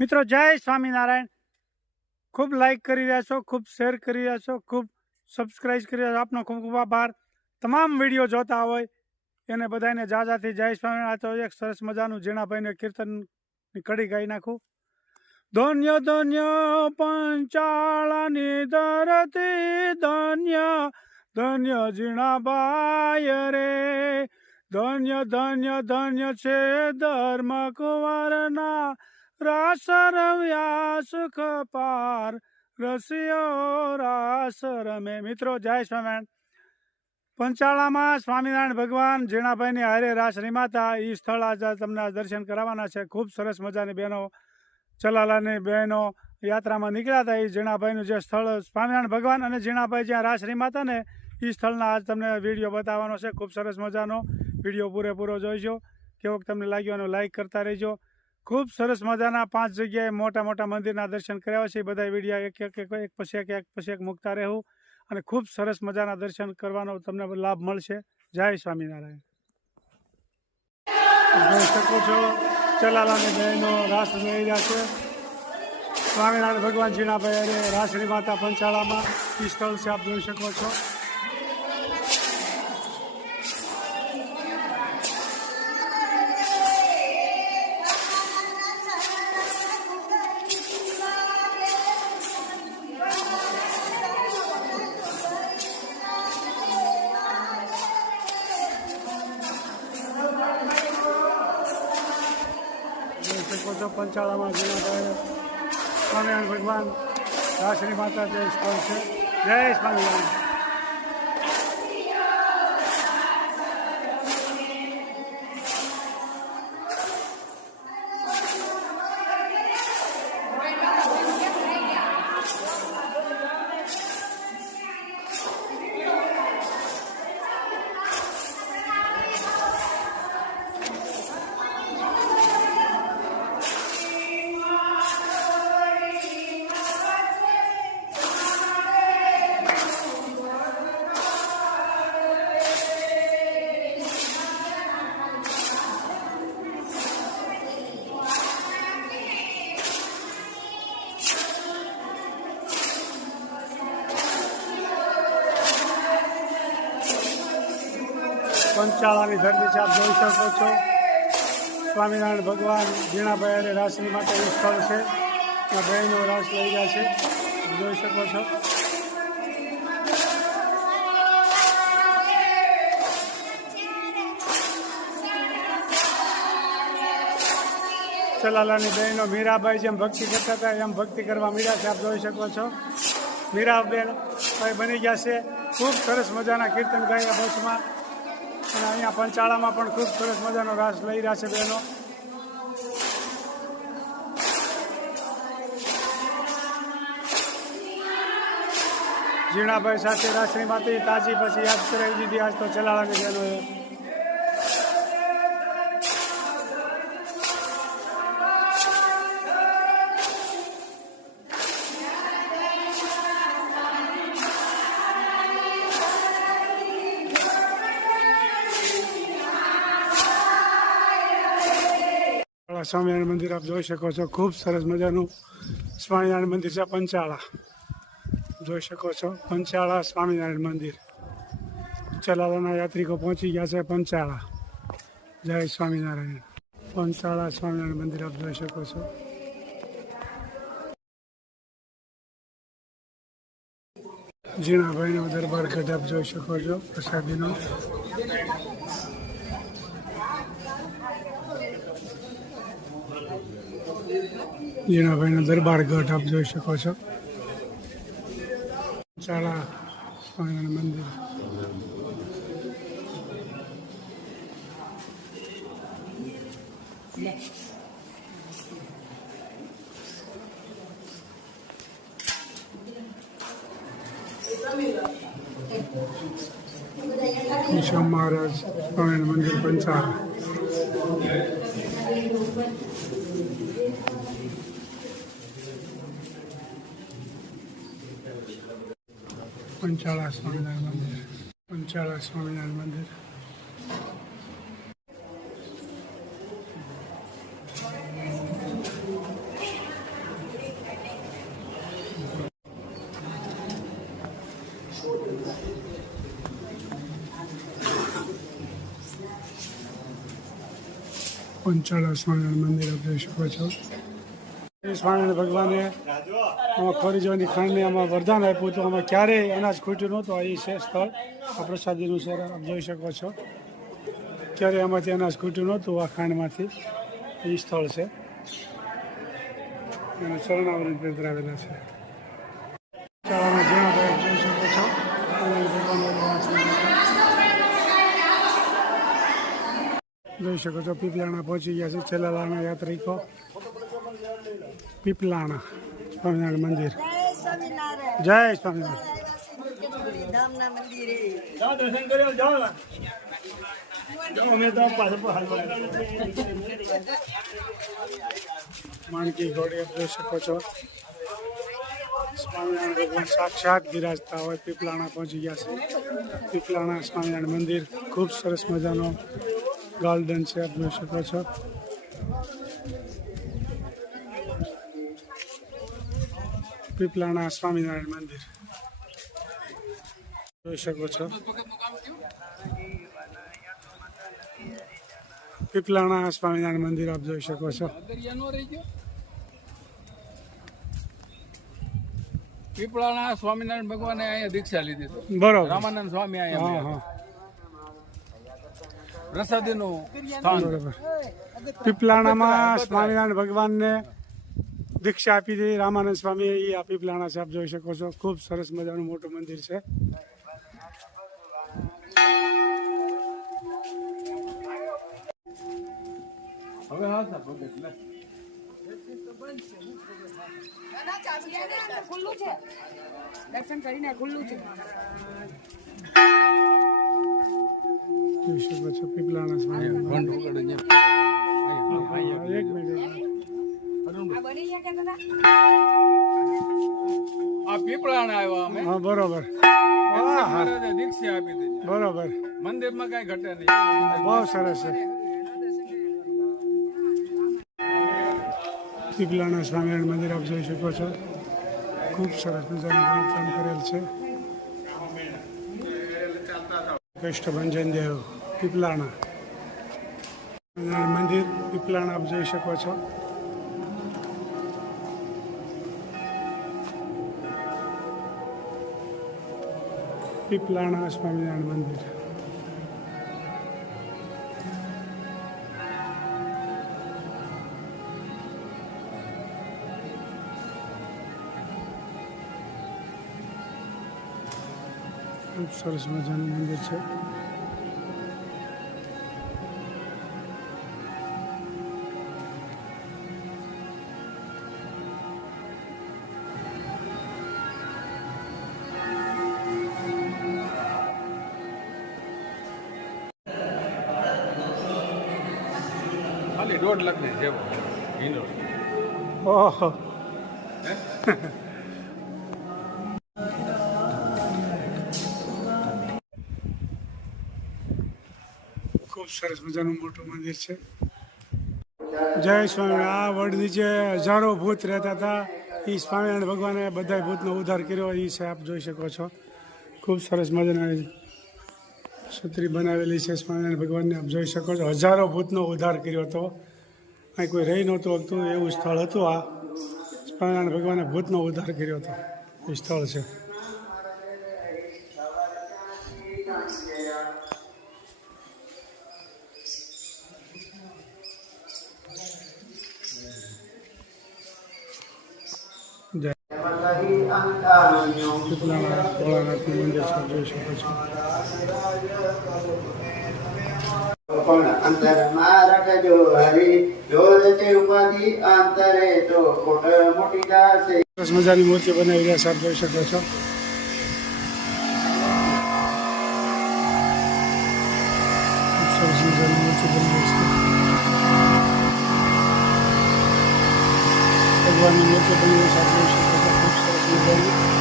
મિત્રો, જય સ્વામિનારાયણ. ખૂબ લાઈક કરી રહ્યા છો, ખૂબ શેર કરી રહ્યા છો, ખૂબ સબસ્ક્રાઈબ કરી રહ્યા છો. આપનો ખૂબ ખૂબ આભાર. તમામ વીડિયો જોતા હોય એને બધાને જાજાથી જય સ્વામિનારાયણ. તો એક સરસ મજાનું ઝીણાભાઈને કીર્તનની કડી ગાઈ નાખું. ધન્ય ધન્ય પંચાળાની ધરતી, ધન્ય ધન્ય ઝીણાબાઈ રે ધન્ય ધન્ય ધન્ય છે ધર્મ કુંવરના રાસ વ્યાસ સુખ પાર રસિયો રાસ રમે. મિત્રો, જય સ્વામિનારાયણ. પંચાળામાં સ્વામિનારાયણ ભગવાન ઝીણાભાઈની હારે રાસ રીમાતા. એ સ્થળ આજે તમને દર્શન કરાવવાના છે. ખૂબ સરસ મજાની બહેનો, ચલાલાની બહેનો યાત્રામાં નીકળ્યા હતા એ ઝીણાભાઈનું જે સ્થળ, સ્વામિનારાયણ ભગવાન અને ઝીણાભાઈ જ્યાં રાસ રીમાતા ને એ સ્થળના આજ તમને વીડિયો બતાવવાનો છે. ખૂબ સરસ મજાનો. વીડિયો પૂરેપૂરો જોઈજો. કેવોક તમને લાગ્યો એનો લાઈક કરતા રહેજો. ખૂબ સરસ મજાના પાંચ જગ્યાએ મોટા મોટા મંદિરના દર્શન કર્યા છે. એ બધા વિડીયા એક એક એક એક પછી એક એક પછી એક મૂકતા રહેવું અને ખૂબ સરસ મજાના દર્શન કરવાનો તમને લાભ મળશે. જય સ્વામિનારાયણ. જોઈ શકો છો, ચલાલાની બહેનો રાસ જોઈ રહ્યા છે. સ્વામિનારાયણ ભગવાનજીના ભાઈ રાસની માતા પંચાળામાં સ્થળ છે, આપ જોઈ શકો છો. છો પંચાળામાં ઝીણાભાઈ સ્વામિનારાયણ ભગવાન રાસની માતા જય સ્થળ છે. જય સ્વામિનારાયણ. પંચાળાની ધરતી છે, આપ જોઈ શકો છો. સ્વામિનારાયણ ભગવાન ઝીણાભાઈ અને રાસની માટે એ સ્થળ છે. ત્યાં બહેનો રાસ લઈ ગયા છે. જોઈ શકો છો. ચલાલાની બહેનો મીરાબાઈ જેમ ભક્તિ કરતા હતા, એમ ભક્તિ કરવા મીરા છે. આપ જોઈ શકો છો. મીરાબેન બની ગયા છે. ખૂબ સરસ મજાના કીર્તન ગાયા બસમાં. અને અહીંયા પંચાળામાં પણ ખૂબ સરસ મજાનો રાસ લઈ રહ્યા છે બહેનો. ઝીણાભાઈ સાથે રાસની માતી તાજી પછી યાદ કરાવી દીધી. આજ તો ચલાળાની બહેનોએ સ્વામિનારાયણ મંદિર આપ જોઈ શકો છો. ખૂબ સરસ મજાનું સ્વામિનારાયણ મંદિર છે, પંચાળા. જોઈ શકો છો, પંચાળા સ્વામિનારાયણ મંદિર. ચલાલાના યાત્રિકો પહોંચી ગયા છે, પંચાળા. જય સ્વામિનારાયણ. પંચાળા સ્વામિનારાયણ મંદિર આપ જોઈ શકો છો. ઝીણાભાઈનો દરબાર ગઢ જોઈ શકો છો, પ્રસાદીનો. ઝીણાભાઈનો દરબાર ગઢ આપ જોઈ શકો છો. શાળા સ્વામિનારાયણ મંદિર. કેશવ મહારાજ સ્વામિનારાયણ મંદિર પંચાળા પંચાળા સ્વામિનારાયણ મંદિર. પંચાળા સ્વામિનારાયણ મંદિર. પંચાળા સ્વામિનારાયણ મંદિર આપ જોઈ છો સ્વામિનારાયણ ભગવાને આમાં ખોરી જવાની ખાંડને આમાં વરદાન આપ્યું હતું. આમાં ક્યારેય અનાજ ખૂટ્યું નહોતું. આ એ છે સ્થળ. આ પ્રસાદીનું છે. આપ જોઈ શકો છો. ક્યારેય આમાંથી અનાજ ખૂટ્યું નહોતું આ ખાંડમાંથી. એ સ્થળ છે. અને ચરણાવરણ પધરાવેલા છે. જેવા ભાઈ જોઈ શકો છો. જોઈ શકો છો પીપલાણા પહોંચી ગયા છે. છેલ્લાલાના યાત્રિકો. પીપલાણા સ્વામિનારાયણ મંદિર. જય સ્વામિનારાયણ. માણકી ઘોડી જોઈ શકો છો. સ્વામિનારાયણ ભગવાન સાક્ષાત ગિરાજતા હોય પીપલાણા પહોંચી ગયા છે. પીપલાણા સ્વામિનારાયણ મંદિર ખૂબ સરસ મજાનો ગાર્ડન છે આપ જોઈ શકો છો. પીપલાણા સ્વામિનારાયણ મંદિર. જોઈ શકો છો. પીપલાણા સ્વામિનારાયણ મંદિર આપ જોઈ શકો છો. પીપળાના સ્વામિનારાયણ ભગવાને અહીંયા દીક્ષા લીધી હતી બરોબર. રામાનંદ સ્વામી અહીંયા પ્રસાદીનું સ્થાન. બરોબર. પીપલાણામાં સ્વામિનારાયણ ભગવાનને દીક્ષા આપી હતી રામાનંદ સ્વામી એ આપી પ્લાણા છે આપ જોઈ શકો છો. ખૂબ સરસ મજાનું મોટું મંદિર છે. હવે હા સર ભગત લે. ખુલ્લું છે. દર્શન કરીને ખુલ્લું છે. જોઈ શકો છો પીપલાણા એક મિનિટ. આ પીપળાના આવ્યા અમે. હા બરોબર. દીક્ષા આપી હતી બરોબર. મંદિરમાં કઈ ઘટે નહીં. બહુ સરસ છે. પીપલાણા સ્વામિનારાયણ મંદિર આપ જોઈ શકો છો. ખૂબ સરસ મજાનું બાંધકામ કરેલ છે. કષ્ટભંજન દેવ પીપલાણા મંદિર પીપલાણા આપ જોઈ શકો છો. પીપલાણા સ્વામિનારાયણ મંદિર ખૂબ સરસ મજાનું મંદિર છે ખાલી દોઢ લાખની જેવો. ઓહો. ખૂબ સરસ મજાનું મોટું મંદિર છે. જય સ્વામિનારાયણ. આ વડ નીચે હજારો ભૂત રહેતા હતા. એ સ્વામિનારાયણ ભગવાને બધા ભૂતનો ઉદ્ધાર કર્યો. એ છે આપ જોઈ શકો છો. ખૂબ સરસ મજાના છત્રી બનાવેલી છે, સ્વામિનારાયણ ભગવાનને આપ જોઈ શકો છો. હજારો ભૂતનો ઉદ્ધાર કર્યો હતો. અહીં કોઈ રહી નહોતું હતું, એવું સ્થળ હતું આ. સ્વામિનારાયણ ભગવાને ભૂતનો ઉદ્ધાર કર્યો હતો. એ સ્થળ છે. છે છો પણ અંતરમાં રાખજો હરી જો રચે ઉપાધિ અંતરે તો ખોટ મોટી જાશે સરસ મજાની મૂર્તિ બનાવી રહ્યા છે જોઈ શકો છો સરસ મૂર્તિ બનાવી છે છે જોઈ શકો છો ખૂબ સરસ મજાની